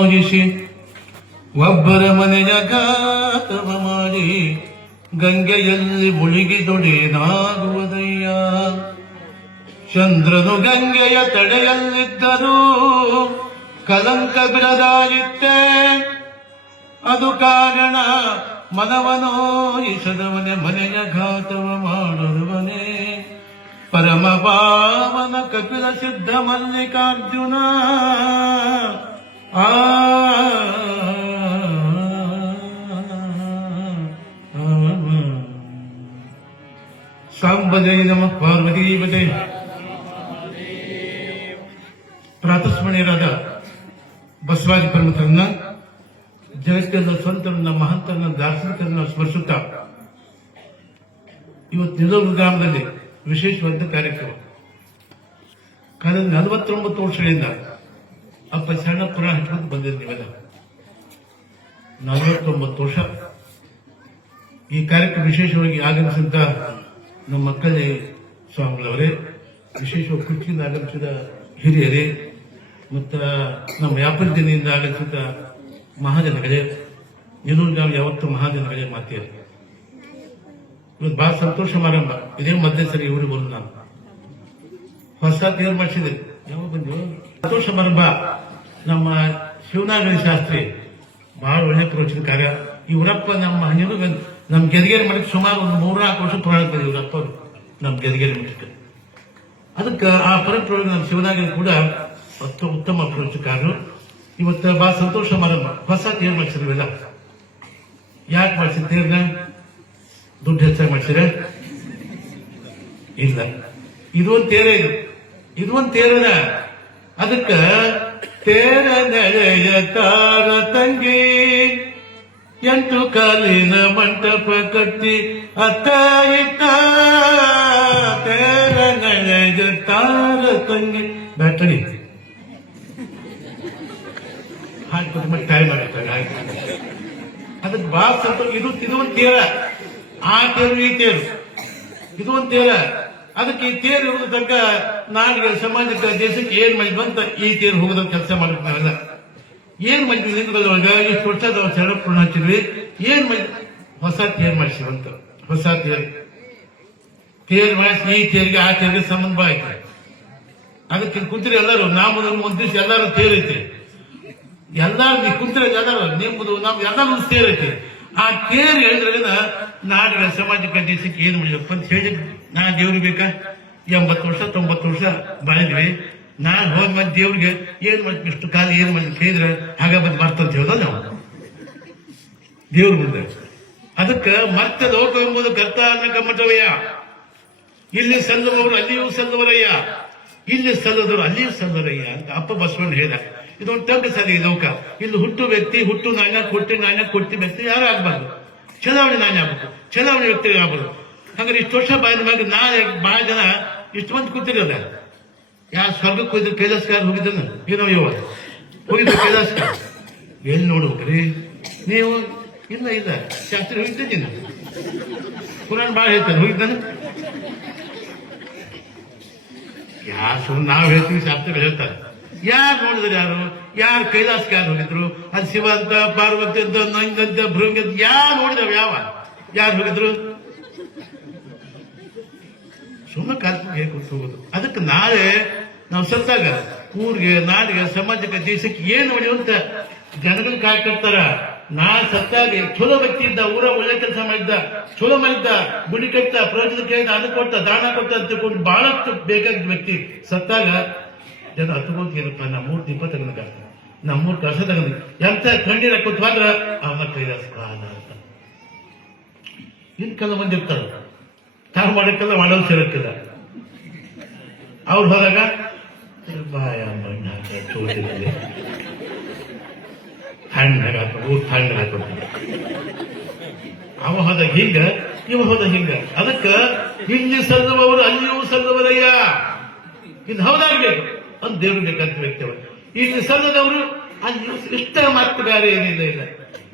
ಮೋಹಿಸಿ ಒಬ್ಬರ ಮನೆಯ ಘಾತವ ಮಾಡಿ ಗಂಗೆಯಲ್ಲಿ ಮುಳುಗಿದೊಡೇನಾಗುವುದಯ್ಯ. ಚಂದ್ರನು ಗಂಗೆಯ ತಡೆಯಲ್ಲಿದ್ದರೂ ಕಲಂಕ ಬಿಡದಾಗಿತ್ತೆ. ಅದು ಕಾರಣ ಮನವನೋಯಿಸದವನೇ ಮನೆಯ ಘಾತವ ಮಾಡುವವನೇ. ಪರಮ ಪಾವನ ಕಪಿಲ ಸಿದ್ಧ ಮಲ್ಲಿಕಾರ್ಜುನ ಆ ಸಾಂಬಜೈ ನಮ ಪಾರ್ವತೀಪತೆ. ಪ್ರಾತಸ್ಮರಣೀಯರಾದ ಬಸವಾದಿ ಪ್ರಮುಖರನ್ನ, ಜಗತ್ತೆಲ್ಲ ಸ್ವಂತರನ್ನ, ಮಹಂತರನ್ನ, ದಾರ್ಶನಿಕರನ್ನ ಸ್ಮರಿಸುತ್ತಾ ಇವತ್ತು ನಿಲೋಗ ಗ್ರಾಮದಲ್ಲಿ ವಿಶೇಷವಾದ ಕಾರ್ಯಕ್ರಮ. ಕಳೆದ 49 ವರ್ಷಗಳಿಂದ ಅಪ್ಪ ಸಣ್ಣ ಪುರಾಣ ಹಚ್ಕೊಂಡು ಬಂದಿದ್ದು ನೀವೆಲ್ಲ 49 ವರ್ಷ. ಈ ಕಾರ್ಯಕ್ರಮ ವಿಶೇಷವಾಗಿ ಆಗಮಿಸಿದ ನಮ್ಮ ಮಕ್ಕಳೇ ಸ್ವಾಮಿಗಳವರೇ, ವಿಶೇಷವಾಗಿ ಕುರ್ಚಿಯಿಂದ ಆಗಮಿಸಿದ ಹಿರಿಯರೇ ಮತ್ತು ನಮ್ಮ ವ್ಯಾಪಾರದಿಂದ ಆಗಮಿಸಿದ ಮಹಾಜನಗಳೇ, ನಿಲೂರು ಗ್ರಾಮ ಯಾವತ್ತು ಮಹಾಜನಗಳೇ ಮಾತೆಯರು. ಇವತ್ತು ಬಹಳ ಸಂತೋಷ ಸಮಾರಂಭ. ಇದೇ ಮಧ್ಯೆ ಸರಿ ಇವರು ಬಂದು ನಾನು ಹೊಸ ತೇರು ಮಾಡಿಸಿದೆ. ಯಾವಾಗ ಬಂದು ಸಂತೋಷ ಸಮಾರಂಭ. ನಮ್ಮ ಶಿವನಾಗರಿ ಶಾಸ್ತ್ರಿ ಬಹಳ ಒಳ್ಳೆ ಪ್ರೋತ್ಸಾಹ ಕಾರ್ಯ. ಇವರಪ್ಪ ನಮ್ಮ ನಮ್ಮ ಗೆದಗೇರಿ ಮಠಕ್ಕೆ ಸುಮಾರು ಒಂದು 3-4 ವರ್ಷ ಪುರಾಣ ಬಂದಿದೆ ಇವರಪ್ಪ ಅವರು ನಮ್ಮ ಗೆದಗೇರಿ ಮಠಕ್ಕೆ. ಅದಕ್ಕೆ ಆ ಪರಂಪರೆ ನಮ್ಮ ಶಿವನಾಗರಿ ಕೂಡ ಉತ್ತಮ ಪ್ರೋತ್ಸಾಹಕಾರರು. ಇವತ್ತು ಬಹಳ ಸಂತೋಷ ಸಮಾರಂಭ. ಹೊಸ ತೇರು ಮಾಡಿಸಿದ್ರಲ್ಲ. ಯಾಕೆ ಮಾಡಿಸಿದ ತೇರ್ನ? ದುಡ್ಡು ಹೆಚ್ಚಾಗಿ ಮಾಡ್ಸಿರ? ಇಲ್ಲ, ಇದೊಂದು ತೇರೇ. ಇದೊಂದು ತೇರದ. ಅದಕ್ಕ ತೇರ ನೆಳೆಯ ತಾರ ತಂಗಿ 8 ಕಾಲಿನ ಮಂಟಪ ಕಟ್ಟಿ ಅತ್ತ ಇಟ್ಟ. ತೇರ ನೆಳೆಯ ತಾರ ತಂಗಿ ಬ್ಯಾಟರಿ ಹಾಕಿ ಟೈಮ್ ಆಗುತ್ತೆ. ಅದಕ್ಕೆ ಬಹಳ ಸಂತೋಷ. ಇದು ಒಂದು ತೇರ. ಆ ತೇರು ಈ ತೇರು, ಇದು ಒಂದು ತೇರ. ಅದಕ್ಕೆ ಈ ತೇರು ಇರೋದ ತನಕ ನಾಡಿಗೆ, ಸಮಾಜಕ್ಕೆ, ದೇಶಕ್ಕೆ ಏನ್ ಮಾಡಿದ್ವು ಅಂತ ಈ ತೇರು ಹೋಗೋದ ಕೆಲಸ ಮಾಡಿದ್ವಿ ನಾವೆಲ್ಲ. ಏನ್ ಮಾಡಿದ್ವಿ ಲಿಂಗದೊಳಗ ಇಷ್ಟು ವರ್ಷದ ಶರಣ ಪೂರ್ಣ ಹಚ್ಚಿದ್ವಿ. ಏನ್ ಮಾಡಿದ್ವಿ? ಹೊಸ ತೇರು ಮಾಡಿಸಿವಂತ. ಹೊಸ ತೇರು ಮಾಡಿಸಿ ಈ ತೇರಿಗೆ ಆ ತೇರಿಗೆ ಸಂಬಂಧ ಆಯ್ತು. ಅದಕ್ಕೆ ಕುಂತ್ರಿ ಎಲ್ಲರೂ. ನಾವು ಒಂದ್ ದಿವಸ ಎಲ್ಲಾರು ತೇರು ಐತಿ. ಎಲ್ಲಾರು ಕುಂತ್ರೆ ಎಲ್ಲಾರು ನಿಂಬುದು ನಾವು ಎಲ್ಲಾರು ಒಂದು ತೇರು ಐತಿ. ಆ ತೇರು ಹೇಳಿದ್ರಿಂದ ನಾಡಿನ, ಸಮಾಜಕ್ಕೆ, ದೇಶಕ್ಕೆ ಏನ್ ಮಾಡಬೇಕು ಅಂತ ಹೇಳಿ ನಾ ದೇವ್ರಿಗೆ ಬೇಕಾ 80 ವರ್ಷ 90 ವರ್ಷ ಬಾಳಿದ್ವಿ. ನಾನ್ ಹೋದ್ ಮತ್ತೆ ದೇವ್ರಿಗೆ ಏನ್ ಮಾಡ್ತೀವಿ, ಇಷ್ಟು ಕಾಲ ಏನ್ ಮಾಡಿ ಕೇಳಿದ್ರೆ ಹಾಗ ಬಂದು ಮರ್ತಂತ ಹೇಳ್ದ ನಾವು ದೇವ್ರ ಮುಂದೆ. ಅದಕ್ಕೆ ಮತ್ತೆ ಲೋಕ ಎಂಬುದು ಕರ್ತ ಅನ್ನಕ ಮಠವಯ್ಯ. ಇಲ್ಲಿ ಸಲ್ಲದವರು ಅಲ್ಲಿಯೂ ಸಲ್ಲವರಯ್ಯ, ಇಲ್ಲಿ ಸಲ್ಲದವರು ಅಲ್ಲಿಯೂ ಸಲ್ಲವರಯ್ಯ ಅಂತ ಅಪ್ಪ ಬಸವಣ್ಣ ಹೇಳಿದ. ಇದೊಂದು ತಂಡ ಸರಿ ಲೋಕ. ಇಲ್ಲಿ ಹುಟ್ಟು ವ್ಯಕ್ತಿ, ಹುಟ್ಟು ನಾಣ್ಯ, ಕೊಟ್ಟಿ ನಾಣ್ಯ, ಕೊಟ್ಟಿ ವ್ಯಕ್ತಿ ಯಾರು ಆಗ್ಬಾರ್ದು. ಚಲಾವಣೆ ನಾಣ್ಯ ಆಗ್ಬೇಕು, ಚಲಾವಣೆ ವ್ಯಕ್ತಿ ಆಗ್ಬಾರ್ದು. ಹಂಗಾರೆ ಇಷ್ಟು ವರ್ಷ ಬಾಯಿನ ಮ್ಯಾಗ ನಾಳೆ ಬಹಳ ಜನ ಇಷ್ಟು ಮಂದಿ ಕೂತಿರಲ್ಲ. ಯಾರು ಸ್ವರ್ಗಕ್ಕೆ ಹೋಗಿದ್ರು? ಕೈಲಾಸಕಾರ ಹೋಗಿದ್ದನ ಏನೋ ಇವ ಹೋಗಿದ್ರು ಕೈಲಾಸಕಾರ. ಎಲ್ಲಿ ನೋಡ್ಬೇಕ್ರಿ ನೀವು? ಇಲ್ಲ ಇಲ್ಲ, ಶಾಸ್ತ್ರಿ ಹೋಗಿದ್ದೀನಿ. ಪುರಾಣ ಭಾಳ ಹೇಳ್ತಾನೆ. ಹೋಗಿದ್ದಾನೆ ಯಾರು? ನಾವು ಹೇಳ್ತೀವಿ, ಶಾಸ್ತ್ರಿಗಳು ಹೇಳ್ತಾರೆ. ಯಾರು ನೋಡಿದ್ರೆ ಯಾರು ಕೈಲಾಸಕಾರ ಹೋಗಿದ್ರು? ಅದು ಶಿವ ಅಂತ, ಪಾರ್ವತಿ ಅಂತ, ನಂಗಂತ, ಭೃಂಗಂತ ಯಾರು ನೋಡಿದವ? ಯಾರು ಹೋಗಿದ್ರು? ಸುಮ್ಮನೆ ಕಾಲ್ಪನಿಗೆ ಕೂತು ಹೋಗೋದು. ಅದಕ್ಕೆ ನಾಳೆ ನಾವು ಸತ್ತಾಗ ಊರಿಗೆ, ನಾಡಿಗೆ, ಸಮಾಜಕ್ಕೆ, ದೇಶಕ್ಕೆ ಏನ್ ಹೊಡೆಯುವಂತ ಜನಗಳು ಕಾಯ್ತಿರ್ತಾರ. ನಾ ಸತ್ತಾಗ ಚಲೋ ವ್ಯಕ್ತಿ ಇದ್ದ, ಊರ ಒಳ್ಳೆ ಕೆಲಸ ಮಾಡಿದ್ದ, ಚಲೋ ಮಾಡಿದ್ದ, ಗುಡಿ ಕಟ್ಟ, ಪ್ರವಚನ ಕೇಳಿದ, ಅದು ಕೊಟ್ಟ, ದಾನ ಕೊಟ್ಟ ಅಂತ ತಿಳ್ಕೊಂಡು ಬಹಳಷ್ಟು ಬೇಕಾಗಿದ್ದ ವ್ಯಕ್ತಿ ಸತ್ತಾಗ ಜನ ಹತ್ಕೊಂಡು ಏನಪ್ಪ ನಮ್ಮೂರ್ ದೀಪ ತಗೊಂಡ, ನಮ್ಮೂರ್ ಕಸ ತಗೊಂಡು ಎಂತ ಕಣ್ಣೀರ ಕೂತ್ವಾದ್ರ ಅವನ ಕೈಲಾಸ ಕಾಲ ಅಂತ ಇನ್ ಕೆಲ ಮಂದಿ ಇರ್ತಾರ. ತಾವು ಮಾಡಕ್ಕೆಲ್ಲ ಮಾಡೋದು ಸೇರಕ್ಕಿಲ್ಲ. ಅವ್ರು ಹೋದಾಗ ಬಾಯ ಬಣ್ಣ ಚೋಟಿನಲ್ಲಿ ತಣ್ಣಗ ಊರ್ ತಣ್ಣಗ ಹಾಕೊಡ್ತಾರೆ. ಅವ ಹೋದಾಗ ಹಿಂಗ, ಇವ ಹೋದಾಗ ಹಿಂಗ. ಅದಕ್ಕ ಇಲ್ಲಿ ಸಲ್ಲುವವರು ಅಲ್ಲಿಯೂ ಸಲ್ಲುವರಯ್ಯ. ಇದು ಹೌದಾಗ್ಬೇಕು ಅಂತ ದೇವ್ರಿಗೆ ಬೇಕಂತ ವ್ಯಕ್ತಿ. ಇಲ್ಲಿ ಸಲ್ಲದವರು ಅಲ್ಲಿ ಇಷ್ಟ ಮಾತು ಬೇರೆ ಏನಿಲ್ಲ. ಇಲ್ಲ,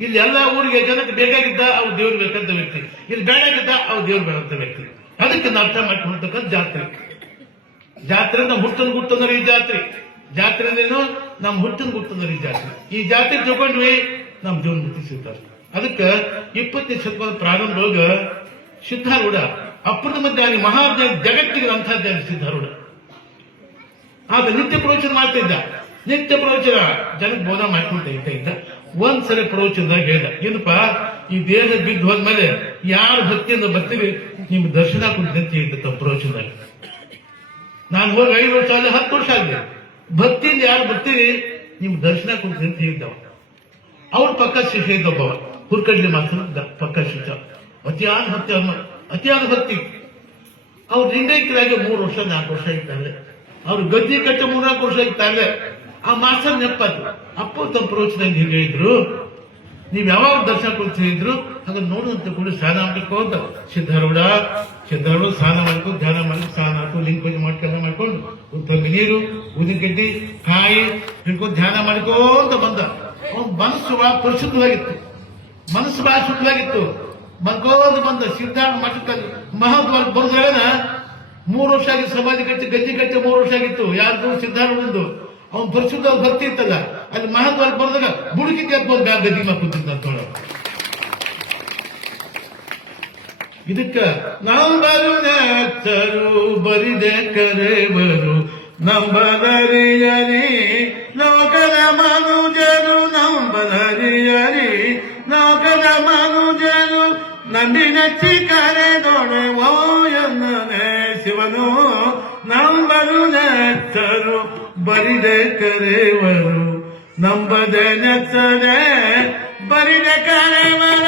ಇಲ್ಲಿ ಎಲ್ಲ ಊರಿಗೆ ಜನಕ್ಕೆ ಬೇಕಾಗಿದ್ದ ಅವ್ರು ದೇವ್ರು ಬೇಕಂತ ವ್ಯಕ್ತಿ, ಇಲ್ಲಿ ಬೇಡಾಗಿದ್ದ ಅವ್ರು ದೇವ್ರು ಬೇಕಂತ ವ್ಯಕ್ತಿ. ಅದಕ್ಕೆ ನಾವು ಅರ್ಥ ಮಾಡ್ಕೊಳ್ತಕ್ಕಂಥ ಜಾತ್ರೆ. ಜಾತ್ರೆಯಿಂದ ಹುಟ್ಟನ್ ಗುಟ್ಟಂದ್ರೆ ಈ ಜಾತ್ರೆ. ಜಾತ್ರೆ ಅಂದ್ರೇನು ನಮ್ ಹುಟ್ಟಿನ ಗುರ್ತದ್ರಿ ಜಾತ್ರೆ. ಈ ಜಾತ್ರೆ ತಗೊಂಡ್ವಿ ನಮ್ ಜೀವನ ಮುಕ್ತಿ ಸಿಗ್ತಾರೆ. ಅದಕ್ಕೆ 20ನೇ ಶತಮಾನ ಪ್ರಾರಂಭದೊಳಗ ಸಿದ್ಧಾರೂಢ ಅಪ್ರದ ಜ್ಞಾನಿ ಮಹಾಜ್ಞಾನಿ, ಜಗತ್ತಿಗೆ ಅಂಥದ್ದಾನಿ ಸಿದ್ಧಾರೂಢ. ಆಗ ನಿತ್ಯ ಪ್ರವಚನ ಮಾಡ್ತಿದ್ದ. ನಿತ್ಯ ಪ್ರವಚನ ಜನಕ್ಕೆ ಬೋಧ ಮಾಡ್ಕೊಂತ ಇದ್ದ. ಒಂದ್ಸಲ ಪ್ರವಚನದಾಗ ಹೇಳ್ದ, ಏನಪ್ಪ ಈ ದೇಹ ಬಿದ್ದು ಹೋದ್ಮೇಲೆ ಯಾರು ಭಕ್ತಿಯಿಂದ ಬರ್ತೀವಿ ನಿಮ್ ದರ್ಶನ ಕೊಡ್ತೀನಿ ಅಂತ ಹೇಳಿದ್ದ ತಮ್ಮ ಪ್ರವಚನದಾಗ. ನಾನು ಹೋಗಿ 5 ವರ್ಷ ಆಗಲಿ 10 ವರ್ಷ ಆಗಲಿ, ಭಕ್ತಿಯಿಂದ ಯಾರು ಬರ್ತೀವಿ ನಿಮ್ ದರ್ಶನ ಕೊಡ್ತೀನಿ ಅಂತ ಹೇಳಿದ್ದವ. ಅವ್ರ ಪಕ್ಕ ಶಿಷ್ಯ ಇದ್ದೊಬ್ಬವ, ಹುರ್ಕಡ್ಲಿ ಮಾತ್ರ ಪಕ್ಕ ಶಿಷ್ಯ, ಅತಿಯಾದ ಭಕ್ತಿ. ಅವ್ರು ಲಿಂಗೈಕ್ಯರಾಗಿ 3 ವರ್ಷ 4 ವರ್ಷ ಇರ್ತಾರೆ. ಅವ್ರು ಗದ್ದಿ ಕಟ್ಟ 3-4 ವರ್ಷ ಇರ್ತಾರೆ. ಆ ಮಾಸ್ತರ್ ನೆಪ್ಪತ್ತು. ಅಪ್ಪ ತಮ್ಮ ಪ್ರವಚನ ಹೀಗೆ ಹೇಳಿದ್ರು, ನೀವ್ ಯಾವಾಗ ದರ್ಶನ ಕೊಡ್ತೀವಿ ಇದ್ರು ಹಾಗ ನೋಡುವಂತ ಕೂಡ ಸ್ನಾನ ಮಾಡ್ಬೇಕು ಅಂತ. ಸಿದ್ಧಾರೂಢ ಸ್ನಾನ ಮಾಡ್ಕೊಂಡು ಧ್ಯಾನ ಮಾಡಿ ಸ್ನಾನ ಹಾಕು ಲಿಂಗ ಪೂಜೆ ಮಾಡ್ಕೊಂಡು ಮಾಡ್ಕೊಂಡು ಉತ್ತಮ ನೀರು ಉದಿನಗಡ್ಡಿ ಕಾಯಿ ಹಿಡ್ಕೊಂಡು ಧ್ಯಾನ ಮಾಡ್ಕೊಂತ ಬಂದ. ಅವನ್ ಮನಸ್ಸು ಬಹಳ ಪರಿಶುದ್ಧವಾಗಿತ್ತು, ಮನಸ್ಸು ಬಹಳ ಶುದ್ಧವಾಗಿತ್ತು. ಮನ್ಕೋದು ಬಂದ ಸಿದ್ಧಾರ್ಥ ಮಠದಲ್ಲಿ ಮಹಾದ್ವಾರ ಬರೆದ 3 ವರ್ಷ ಆಗಿ ಸಮಾಧಿ ಕಟ್ಟಿ ಗದ್ದಿ ಕಟ್ಟಿ 3 ವರ್ಷ ಆಗಿತ್ತು. ಯಾರ್ದು ಸಿದ್ಧಾರ್ಥಂದು. ಅವ್ನು ಪರಿಶುದ್ಧ ಭಕ್ತಿ ಇತ್ತಲ್ಲ, ಅಲ್ಲಿ ಮಹಾದ್ವಾರ ಬರೆದಾಗ ಬುಡುಕಿಗೆ ಹಾಕ್ಬೋದು ಗದ್ದಿ ಕೂತಿದ್ದ ಅಂತ. ಇದಕ್ಕ ನಂಬರು ನೆಚ್ಚರು ಬರಿದೆ ಕರೆವರು ನಂಬದರಿಯರಿ ಲೋಕದ ಮನುಜರು ನಂಬದರಿಯರಿ ಲೋಕದ ಮನುಜರು ನಂಬಿನಚ್ಚಿ ಕರೆದೊಡೆ ಓ ಎನ್ನನೆ ಶಿವನು ನಂಬರು ನೆಚ್ಚರು ಬರಿದೆ ಕರೆವರು ನಂಬದೆ ನೆಚ್ಚರೆ ಬರಿದೆ ಕರೆವರ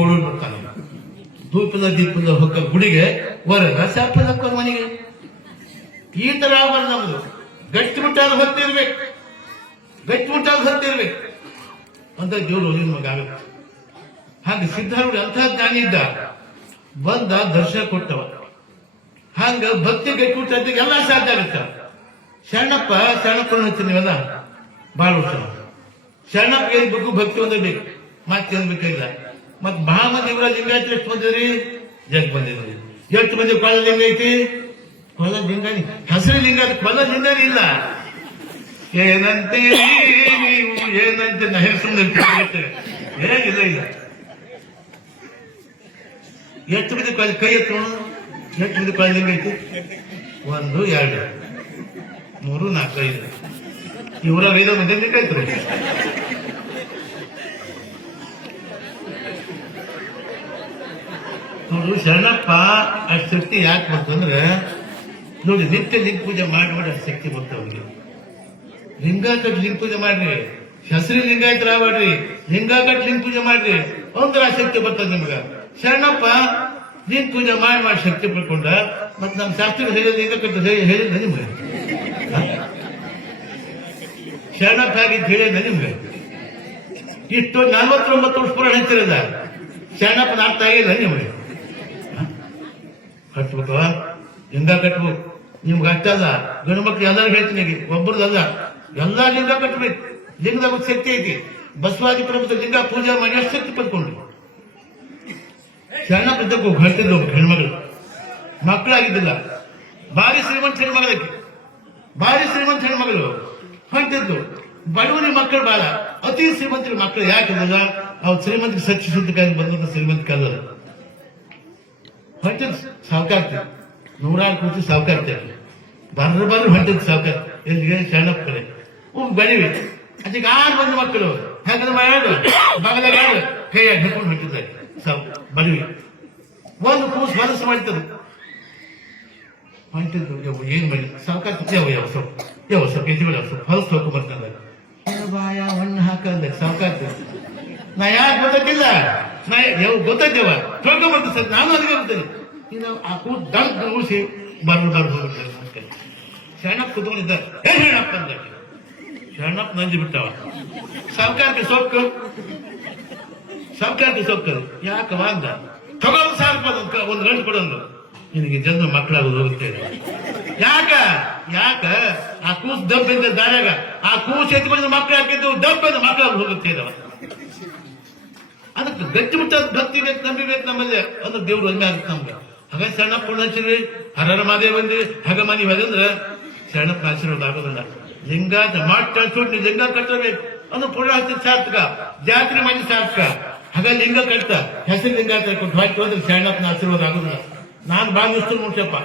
ಓಡೋಡ್ಬಿಡ್ತಾನೆ. ಧೂಪದ ದೀಪದ ಹೊಕ್ಕ ಗುಡಿಗೆ ಹೊರಗ ಶಾಪದ ಮನೆಗೆ. ಈ ತರ ಆಗಬಾರ್ದು. ನಮ್ದು ಗಟ್ಟಿಮುಟ್ಟಾದ ಹೊತ್ತಿರ್ಬೇಕು, ಗಟ್ಟಿಮುಟ್ಟಾದ ಹೊತ್ತಿರ್ಬೇಕು ಅಂತ ದೇವ್ರು ನಮಗಾಗುತ್ತೆ. ಹಾಗೆ ಸಿದ್ಧಾರೂಢ ಅಂಥ ಜ್ಞಾನಿ ಇದ್ದ, ಬಂದ ದರ್ಶನ ಕೊಟ್ಟವ. ಹಂಗ ಭಕ್ತಿ ಗಟ್ಟಿಬಿಟ್ಟ ಎಲ್ಲ ಸಾಧ್ಯ ಆಗುತ್ತ. ಶರಣಪ್ಪನ ಹಚ್ಚಿ ನೀವೆಲ್ಲ ಬಾಳ ವರ್ಷ. ಶರಣಪ್ಪ ಬಗ್ಗೆ ಭಕ್ತಿ ಒಂದೇ ಬೇಕು, ಮತ್ತೇನ್ ಬೇಕಾಗಿಲ್ಲ. ಮತ್ ಬಹಳ ಮಂದಿ ಇವರ ಲಿಂಗಾಯತ ಎಷ್ಟು ಬಂದಿದ್ರಿ? ಜಗ್ ಬಂದಿದ್ರಿ. ಎಷ್ಟು ಮಂದಿ ಕೊಳ್ಳ ಲಿಂಗ ಐತಿ? ಕೊಳ್ಳ ಲಿಂಗ ಹಸಿರು ಲಿಂಗ, ಕೊಳ್ಳ ಲಿಂಗನೇ ಇಲ್ಲ. ಏನಂತೀರಿ ನೀವು, ಏನಂತ ಹೆಸರು ಏನಿಲ್ಲ ಇಲ್ಲ. ಎಷ್ಟು ಮಂದಿ ಕೈ ಎತ್ತೋಣ, ಎಷ್ಟು ಮಂದಿ ಕೊಳ್ಳ ಲಿಂಗ ಐತಿ? 1 2 3 4 5 ಇವರ 5 ಮಂದಿ ಲಿಂಗ ಐತ್ರಿ. ನೋಡು, ಶರಣಪ್ಪ ಅಷ್ಟು ಶಕ್ತಿ ಯಾಕೆ ಬಂತಂದ್ರೆ, ನೋಡಿ ನಿತ್ಯ ಲಿಂಗ ಪೂಜೆ ಮಾಡಿ ಅಷ್ಟು ಶಕ್ತಿ ಬಂತ ಅವ್ರಿಗೆ. ಲಿಂಗ ಕಟ್ ಲಿಂಗ ಪೂಜೆ ಮಾಡ್ರಿ, ಹೆಸರಿ ಲಿಂಗಾಯತರ ಮಾಡ್ರಿ, ಲಿಂಗ ಕಟ್ ಲಿಂಗ ಪೂಜೆ ಮಾಡ್ರಿ, ಒಂಥರ ಶಕ್ತಿ ಬರ್ತದೆ ನಿಮ್ಗ. ಶರಣಪ್ಪ ಲಿಂಗ ಪೂಜೆ ಮಾಡಿ ಶಕ್ತಿ ಪಡ್ಕೊಂಡ. ಮತ್ ನಮ್ಮ ಶಾಸ್ತ್ರ ಹೇಳಿ ಲಿಂಗ ಕಟ್ಟ ಹೇಳಿಲ್ಲ ನಿಮ್ಗೆ? ಶರಣಪ್ಪ ಆಗಿದ್ದು ಹೇಳಿಲ್ಲ ನಿಮ್ಗೆ? ಇಷ್ಟು 49 ವರ್ಷ ಪುರಾಣ ಹೇಳ್ತಿರಲ್ಲ, ಶರಣಪ್ಪನ ಅರ್ಥ ಆಗಿಲ್ಲ ನಿಮ್ಗೆ? ಕಟ್ಬೇಕವ, ಲಿಂಗ ಕಟ್ಬೇಕು. ನಿಮ್ಗೆ ಅಷ್ಟಲ್ಲ, ಗಂಡು ಮಕ್ಳು ಎಲ್ಲರಿಗೂ ಹೇಳ್ತೀನಿ, ಒಬ್ಬರದಲ್ಲ, ಎಲ್ಲಾ ಲಿಂಗ ಕಟ್ಬೇಕು. ಲಿಂಗದ ಒಂದು ಶಕ್ತಿ ಐತಿ. ಬಸವಾದಿ ಪ್ರಭುತ್ವ ಲಿಂಗ ಪೂಜೆ ಮಾಡಿ ಎಷ್ಟು ಶಕ್ತಿ ಪಡ್ಕೊಂಡ್ರು. ಶರಣಪ್ಪ ಇದ್ದಕ್ಕೂ ಹೊರಟಿದ್ದು ಹೆಣ್ಮಗಳು, ಮಕ್ಕಳಾಗಿದ್ದಿಲ್ಲ. ಭಾರಿ ಶ್ರೀಮಂತ ಹೆಣ್ಮಗಳಕ್ಕೆ, ಭಾರಿ ಶ್ರೀಮಂತ ಹೆಣ್ಮಗಳು ಹೊಂಟಿದ್ದು. ಬಡವರಿ ಮಕ್ಕಳು ಬಾಳ, ಅತಿ ಶ್ರೀಮಂತರ ಮಕ್ಕಳು ಯಾಕಿಲ್ಲ? ಅವ್ರು ಶ್ರೀಮಂತ ಸಚ್ಚಿ ಶುದ್ಧಕ್ಕಾಗಿ ಬಂದಂತ ಶ್ರೀಮಂತ ಕಲ್ಲ ಹೊಂಟಿದ್ ಸಾವುಕಾರ್ತಿ, 100 ಕೋಟಿ ಸಾವುಕಾರ್ತಿ ಬರ್ರ ಹೊಂಟಿದ್ ಸಾವುಕಾರ. ಎಲ್ಲಿಗೆ? ಶರಣಪ್ಪ ಕಡೆ ಬಡಿವಿ. ಅದಕ್ಕೆ 6 ಮಂದಿ ಮಕ್ಕಳು ಹೆಂಗ ಮಾಡ್ಯಾಡು ಬಗಲಾಗ ಕೈಯಾಗಿ ಹಿಡ್ಕೊಂಡು ಹೊಂಟಿದ್ದಾರೆ. ಬಡಿವಿ ಒಂದು ಕೂಸು ಮನಸ್ಸು ಮಾಡ್ತದೆ ಹೊಂಟಿದ್ದು. ಏನ್ ಮಾಡಿ ಸಾವುಕಾರ ಸ್ವಲ್ಪ ಎದ್ದುಗಳು ಸ್ವಲ್ಪ ಹೊಲಸು ಹೋಗಿ ಬರ್ತಂದ ಬಾಯ ಹಣ್ಣು ಹಾಕಂದ ಸಾವುಕಾರ. ನಾ ಯಾಕೆ ಗೊತ್ತಿಲ್ಲ, ನಾ ಗೊತ್ತೈತೇವ ತೊಳ್ಕೊಂಡ್ಬರ್ತ ಸರ್, ನಾನು ಅದಕ್ಕೆ ಬರ್ತೇನೆ. ಇನ್ನು ಆ ಕೂತ್ ದಂತ ಉಳಿಸಿ ಬರ್ರು ಹೋಗ್ಬಿಡ್ತಾರೆ. ಶರಣಪ್ಪ ಕುತ್ಕೊಂಡಿದ್ದಾರೆ. ಶರಣಪ್ಪ ಅಂದ. ಶರಣಪ್ಪ ನಂಜಿ ಬಿಟ್ಟವ. ಸಾವುಕಾರಕ್ಕೆ ಸೊಕ್ಕು, ಸಾವುಕಾರಕ್ಕೆ ಸೊಕ್ಕು ಯಾಕವ ಅಂದ. ತಗೊಂಡು ಸಾಕು ಒಂದು ಗಂಟು ಕೊಡೋದು, ನಿನಗೆ ಜನ್ಮ ಮಕ್ಕಳಾಗೋದು ಹೋಗುತ್ತೆ. ಯಾಕ ಆ ಕೂಸು ದಬ್ಬಿಂದ ದಾರ್ಯಾಗ ಆ ಕೂಸು ಎತ್ಕೊಂಡು ಮಕ್ಕಳು ಹಾಕಿದ್ದು ದಬ್ಬಂದು ಮಕ್ಕಳಾಗ ಹೋಗುತ್ತೆ ಇದಾವ. ಅದಕ್ಕೆ ಗಟ್ಟಿ ಮುಟ್ಟ ಭಕ್ತಿ ಬೇಕು, ನಂಬಿಬೇಕು ನಮ್ಮಲ್ಲಿ. ಅಂದ್ರೆ ದೇವ್ರು ಒಂದೇ ಆಗುತ್ತೆ ನಮ್ಗೆ. ಹಾಗಾಗಿ ಶರಣಪ್ಪ ಹಚ್ಚಿರಿ, ಹರರ ಮಾದೇ ಬಂದಿ ಹಾಗ ಮನಿ ಹೋದಂದ್ರೆ ಶರಣಪ್ಪ ಆಶೀರ್ವಾದ ಆಗೋದಿಲ್ಲ. ಲಿಂಗ ಮಾಟ ಸುಟ್ಟು ಲಿಂಗ ಕಟ್ಟಬೇಕು ಅಂದ್ರೆ ಪುರ ಹಚ್ಚಿದ ಸಾರ್ಥಕ, ಜಾತ್ರೆ ಮಾಡಿ ಸಾರ್ಥಕ. ಹಾಗ ಲಿಂಗ ಕಟ್ಟ ಹೆಸರು ಲಿಂಗ ಕೊಟ್ಟು ಹಾಕಿ ಹೋದ್ರೆ ಶರಣಪ್ಪನ ಆಶೀರ್ವಾದ ಆಗೋದಿಲ್ಲ. ನಾನು ಭಾಳ ಇಷ್ಟು ಮುಟ್ಸಪ್ಪ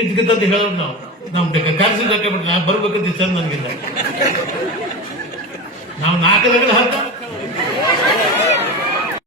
ಇದ್ಕಿದ್ದಂತ ಹೇಳೋದು ನಾವು. ನಮ್ ಕರ್ಸಿ ಹಾಕಬಿಟ್ಟು ನಾ ಬರ್ಬೇಕಂತ ಚಂದ ನನಗಿಲ್ಲ. ನಾವು 4 ಲಗ್ನ ಹತ್ತ